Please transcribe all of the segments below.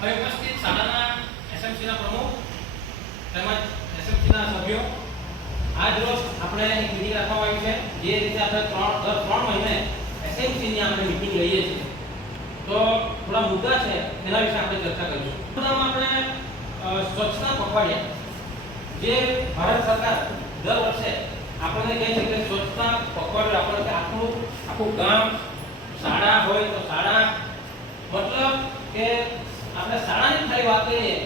હવે ઉપસ્થિત શાળાના એસએમસીના પ્રમુખ તેમજ એસએમસીના સભ્યો, આજ રોજ આપણે એક મીટિંગ રાખવામાં આવી છે. જે રીતે આપણે દર 3 મહિને એસએમસીની આપણે મીટિંગ લઈએ છીએ, તો થોડા મુદ્દા છે તેના વિશે આપણે ચર્ચા કરીશું. પ્રથમ આપણે સ્વચ્છતા પખવાડિયા, જે ભારત સરકાર દર વર્ષે આપણને કહે છે કે સ્વચ્છતા પખવાડિયું આપણે આખું ગામ, શાળા હોય તો શાળા, મતલબ કે આપણે શાળાની ખાલી વાત કરીએ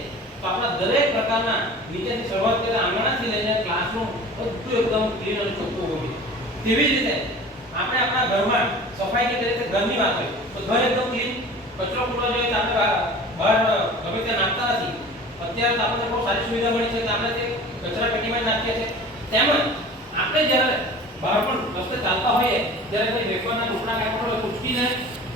તો આપણા દરેક પ્રકારના નીચેથી શરૂઆત કરીએ આંગણાથી લઈને ક્લાસરૂમ બધું એકદમ ક્લીન અને ચોખ્ખું હોય. તેવી જ રીતે આપણે આપણા ઘરમાં સફાઈની રીતે ઘરની વાત કરીએ તો ઘર એકદમ ક્લીન, કચરો પૂરો જોઈએ તો આપણે બહાર ગમે ત્યાં નાખતા નથી. અત્યારે તો આપણને બહુ સારી સુવિધા મળી છે કે આપણે તે કચરા પેટીમાં નાખીએ છીએ. તેમજ આપણે જ્યારે બહાર પણ રસ્તે ચાલતા હોઈએ ત્યારે કોઈ વેફરના ટુકડા કાપડ હોય ઉચકીને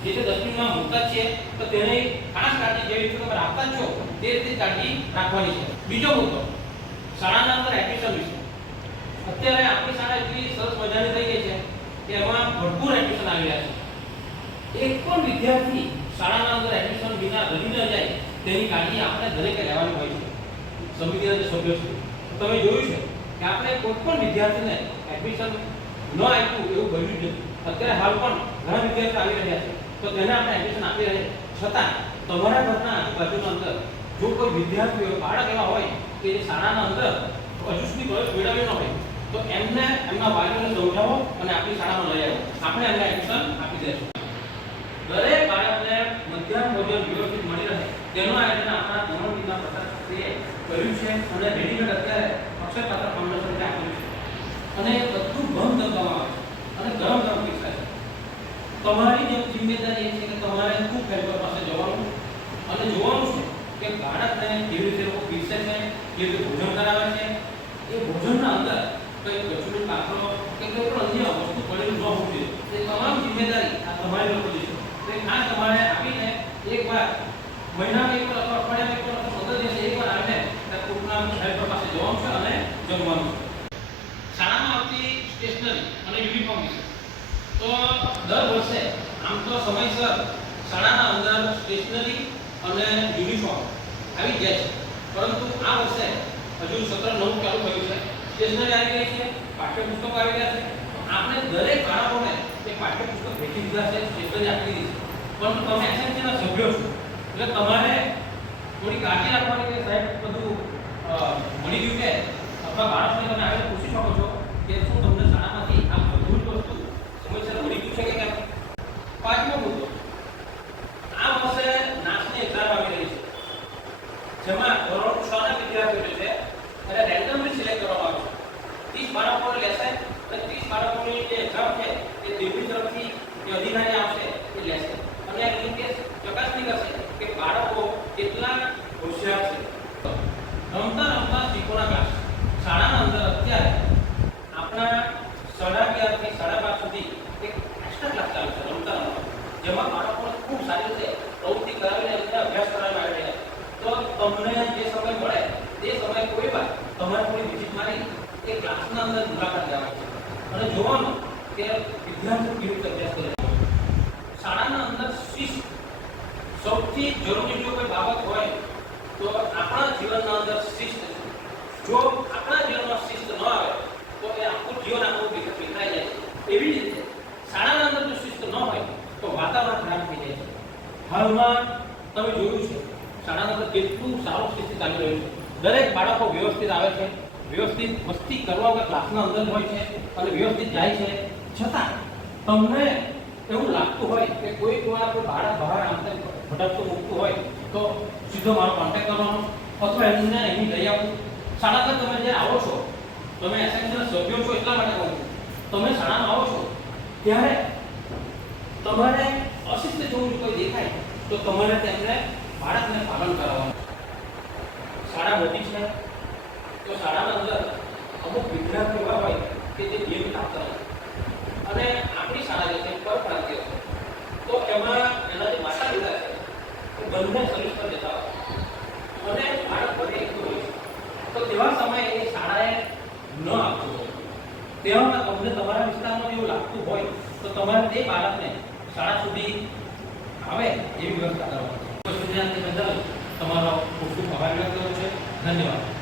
જે ડસ્ટબિનમાં મૂકતા છીએ, તો તેની ખાસ કાળજી જેવી રીતે તમે રાખતા છો તે રીતે કાળજી રાખવાની છે. બીજો મુદ્દો શાળાના અંદર એડમિશન વિશે. અત્યારે આપણી શાળા એટલી સરસ મજાની થઈ ગઈ છે કે એમાં ભરપૂર એડમિશન આવી રહ્યા છે. એક પણ વિદ્યાર્થી શાળાના અંદર એડમિશન વિના રહી ન જાય તેની કાળજી આપણે દરેકે લેવાની હોય છે. સમિતિના જે સભ્યો છે, તમે જોયું છે કે આપણે કોઈ પણ વિદ્યાર્થીને એડમિશન ન આપ્યું એવું બન્યું જ નથી. અત્યારે હાલ પણ ઘણા વિદ્યાર્થીઓ આવી રહ્યા છે તો તેને આપણે એડમિશન આપી રહ્યા. છતાં તમારા ઘરના આજુબાજુના અંદર જો કોઈ વિદ્યાર્થીઓ બાળક એવા હોય કે જે શાળાના અંદર હજુ સુધી પ્રવેશ મેળવ્યો ન હોય તો એમને એમના વાલીઓને સમજાવો અને આપણી શાળામાં લઈ આવો. આપણે એમને એડમિશન આપી દઈશું. દરેક બાળકને મધ્યાહન ભોજન વ્યવસ્થિત મળી રહે તેનું આયોજન આપણા ધોરણના પ્રશાસકે કર્યું છે અને રેડીમેડ અત્યારે અક્ષરપાત્ર ફાઉન્ડેશન આપ્યું છે અને બધું બંધ કરવામાં આવે છે અને ગરમ પીરસાય છે. તમારી જે જિમ્મેદારી એ છે કે તમારે ખૂબ હેલ્પર પાસે જવાનું અને જોવાનું છે કે બાળકને કેવી રીતે લોકો પીરસે છે, કેવી રીતે ભોજન કરાવે છે. એ ભોજનના અંદર કંઈ કચરું, કાકરો કે કોઈ પણ અન્ય વસ્તુ પડેલું ન હોવું જોઈએ. એ તમામ જિમ્મેદારી આ તમારી લોકોની છે. તે ખાસ તમારે આપીને એકવાર મહિનામાં એકવાર અથવા અઠવાડિયામાં એકવાર અથવા 15 દિવસે એકવાર આવીને કોઈના હેલ્પર પાસે જવાનું છે અને જમવાનું છે. શાળામાં આવતી સ્ટેશનરી અને યુનિફોર્મ વિશે તો દર વર્ષે આમ તો સમયસર શાળાના અંદર સ્ટેશનરી અને યુનિફોર્મ આવી જાય છે, પરંતુ આ વર્ષે હજુ સત્ર નવું ચાલુ થયું છે. સ્ટેશનરી આવી ગઈ છે, પાઠ્યપુસ્તકો આવી ગયા છે. આપણે દરેક બાળકોને તે પાઠ્યપુસ્તક વેચી દીધા છે, સ્ટેશનરી આપી દીધી છે. પરંતુ તમે એસએમસીના સભ્યો છો એટલે તમારે થોડી કાળજી રાખવાની કે સાહેબ બધું મળી ગયું કે અથવા બાળકને તમે આવીને પૂછી શકો છો કે શું તમને શાળામાંથી આ બધું જ વસ્તુ સમયસર મળી ગયું છે કે કેમ. પાંચમો મુદ્દો, આ વર્ષે નાસની એક્ઝામ આવી રહી છે જેમાં ધોરણ 6 ના વિદ્યાર્થીઓ છે અને રેન્ડમલી સિલેક્ટ કરવામાં આવે છે. 30 બાળકોને લેશે અને 30 બાળકોની જે એક્ઝામ છે તે દેવી તરફથી જે અધિકારી આવશે તે લેશે અને આ લિંકેજ ચકાસણી કરશે કે બાળકો કેટલા હોશિયાર છે. રમતા શીખવાના ક્લાસ શાળાના અંદર અત્યારે આપણા 11:30 થી 12:30 સુધી એક એક્સ્ટ્રા ક્લાસ ચાલુ છે રમતા, જેમાં બાળકોને ખૂબ સારી રીતે પ્રવૃત્તિ કરાવીને એમને અભ્યાસ કરાવવામાં આવી રહ્યા છે. તો તમને જે સમય મળે તે સમય કોઈ વાર તમારે થોડી વિઝિટ મારી એ ક્લાસના અંદર મુલાકાત લેવાની છે અને જોવાનું કે વિદ્યાર્થીઓ કેવી રીતે અભ્યાસ કરે છે. શાળાના અંદર શિસ્ત સૌથી જરૂરી જો કોઈ બાબત હોય તો આપણા જીવનના અંદર શિસ્ત છે. જો આપણા જીવનમાં શિસ્ત ન આવે તો એ આખું જીવન આપણું વિખરાઈ જાય છે. એવી જ રીતે શાળાના અંદર જો શિસ્ત ન હોય તો વાતાવરણ ખરાબ થઈ જાય છે. હાલમાં તમે જોયું છે શાળાના અંદર કેટલું સારું શિસ્ત ચાલી રહ્યું છે. દરેક બાળકો વ્યવસ્થિત આવે છે, વ્યવસ્થિત મસ્તી કરવા વગર ક્લાસના અંદર હોય છે અને વ્યવસ્થિત જાય છે. છતાં તમને એવું લાગતું હોય કે કોઈ બાળક બહાર આમ તેમ ભટકતું મૂકતું હોય તો સીધો મારો કોન્ટેક્ટ કરવાનો અથવા એમને અહીં લઈ આવવું. શાળામાં તમે જ્યારે આવો છો, તમે એસએમસીના સભ્યો છો એટલા માટે કહું છું, તમે શાળામાં આવો છો ત્યારે તમારે અશિસ્ત જોવું કોઈ દેખાય તો તમારે તેમને બાળકને પાલન કરાવવાનું. શાળા મોટી છે તો શાળાના અંદર અમુક વિદ્યાર્થીઓ એવા હોય કે જે નિયમિત આવતા હોય અને આપણી શાળા જે છે પરપ્રાંતીય છે તો એમાં એના જે માતા પિતા છે એ બંને સર્વિસ પર જતા હોય અને બાળક ભલે એકલું હોય છે તો તેવા સમયે એ શાળાએ ન આપતું હોય. તેવામાં તમને તમારા વિસ્તારમાં એવું લાગતું હોય તો તમારે તે બાળકને શાળા સુધી આવે એવી વ્યવસ્થા કરવાની છે. તમારો ખૂબ ખૂબ આભાર વ્યક્ત કરું છું. ધન્યવાદ.